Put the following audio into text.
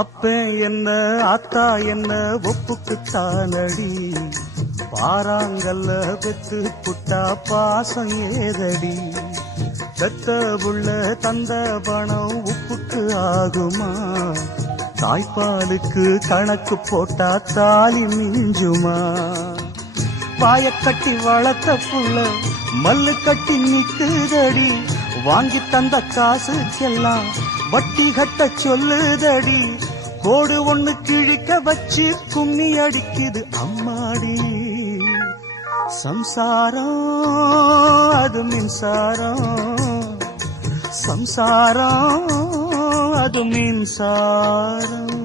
அப்ப என்ன அத்தா என்ன ஒப்புக்குத்தானடி, பாராங்கல்ல பெத்து புட்டா பாசம் ஏதடி, பெத்த புள்ள தந்த பணம் உப்புக்கு ஆகுமா, தாய்ப்பாலுக்கு கணக்கு போட்டா தாலி மிஞ்சுமா, வாய கட்டி வளர்த்த புள்ள மல்லு கட்டி நிக்குதடி, வாங்கி தந்த காசுக்கெல்லாம் வட்டி கட்ட சொல்லுதடி, கோடு ஒண்ணு கிழிக்க வச்சு கும்மி அடிக்குது அம்மாடி, சம்சாரம் அது மின்சாரம், சம்சாரம் அது மின்சாரம்.